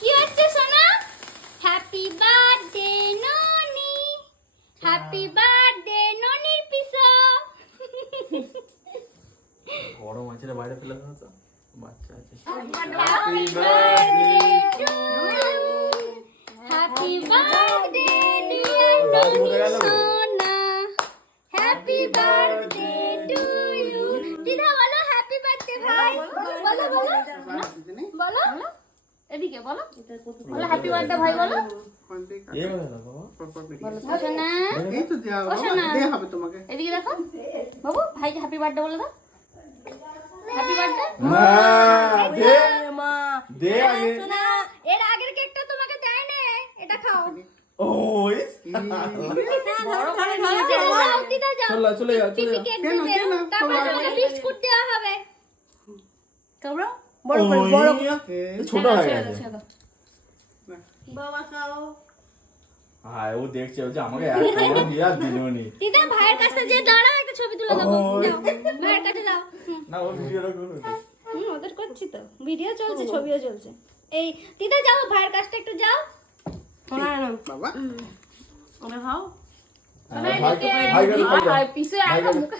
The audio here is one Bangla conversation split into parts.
কি হচ্ছে সোনা? Happy birthday Noni, happy birthday ননির পিসা। বড় মাছের বাইরে ফেলে দাও তো, বাচ্চা আছে। Happy birthday to you, happy birthday dear Noni সোনা, হ্যাপি বার্থডে টু ইউ। দিদা বলো হ্যাপি বার্থডে ভাই, বলো বলো বলো, এদিকে বলো, বলো হ্যাপি বার্থডে ভাই বলো। এ বলে দাও বাবা। বলো সোনা, এই তো দেয়া ও সোনা, দেয়া হবে তোমাকে। এদিকে দেখো বাবু, ভাইকে হ্যাপি বার্থডে বলে দাও। হ্যাপি বার্থডে মা দে দে আগে। সোনা, এর আগের কেকটা তোমাকে দেয় না, এটা খাও। ওই বড় করে যাও দিদা যাও, চলে চলে যাও চলে পিপি যাও। কেক দেবে, তারপরে তোমাকে বিস্কুট দেওয়া হবে। কামড়াও বড় করে বড় করে ছোট হয়ে গেছে। বাবা খাও হ্যাঁ ও দেখছে বলছে আমাকে এক করে দিয়ে আর দিলনি। দিদা ভাইয়ের কাছে যে দাঁড়াও, একটা ছবি তুলে দেবো। যাও, ভাইয়ের কাছে যাও। না ও ভিডিওটা করো। ওদের করছি তো, ভিডিও চলছে, ছবিও চলছে। এই দিদা যাও, ভাইয়ের কাছটা একটু যাও। শোনা না বাবা ওটা খাও ভাই গেল ভাই পিছে আগে মুখে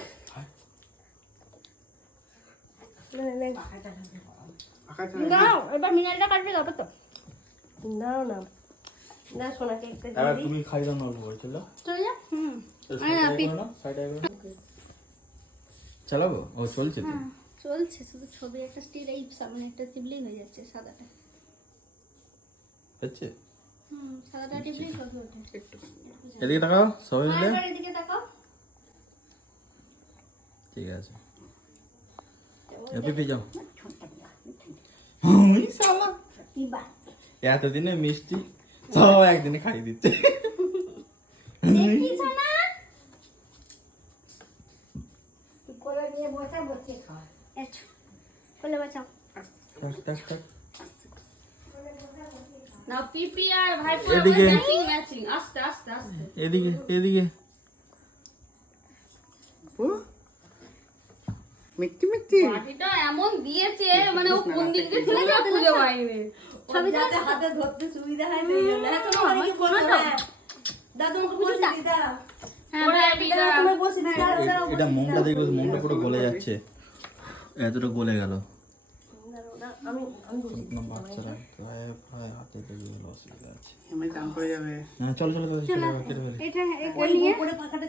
দাও, এবার মিনালটা কাটবে তবে তো। নাও না না শোনা কেকটা এবার দিয়ে তুমি খাই দাও না অল্প করে চলো। চলে যা। সাইড চালাবো ও চলছে তো। হ্যাঁ চলছে, শুধু ছবি একটা স্টিল এই সামনে একটা টিপলেই হয়ে যাচ্ছে, সাদাটা। হচ্ছে সাদাটা টিপলেই ছবি ওঠে। এদিকে তাকাও সবাই মিলে। এবার এদিকে তাকাও। ঠিক আছে এপিপি যাও। হুই শালা এতদিনে মিষ্টি সব একদিনে খাই দিচ্ছে। দেখি সোনা, কোলে নিয়ে বসে বসে খাও এসো কোলে বাঁচাও। টাক টাক টাক। না পিপি আর ভাই এদিকে। ম্যাচিং ম্যাচিং আস্তে আস্তে আস্তে এদিকে এদিকে। ও মিষ্টি মিষ্টি পাটিটা এমন দিয়েছে মানে ও কোন দিক দিয়ে ফেলে যা খুঁজে পাইনি ছবি যাতে হাতে ধরতে সুবিধা হয় সেই জন্য এত অনেক বড় দাদু আমাকে বসে দিদা হ্যাঁ ওরা ভাই, পিজা তুমি বসে না এটা মোমটা দেখবে, মোমটা পুরো গলে যাচ্ছে, এতটা গলে গেল। আমি না বাচ্চারা প্রায় প্রায় হাতে লেগে গেল, অসুবিধা আছে। আমি দাম পড়ে যাবে। না চলো চলো চলো কেটে ফেলি। এটা ওই নিয়ে উপরে পাখাটা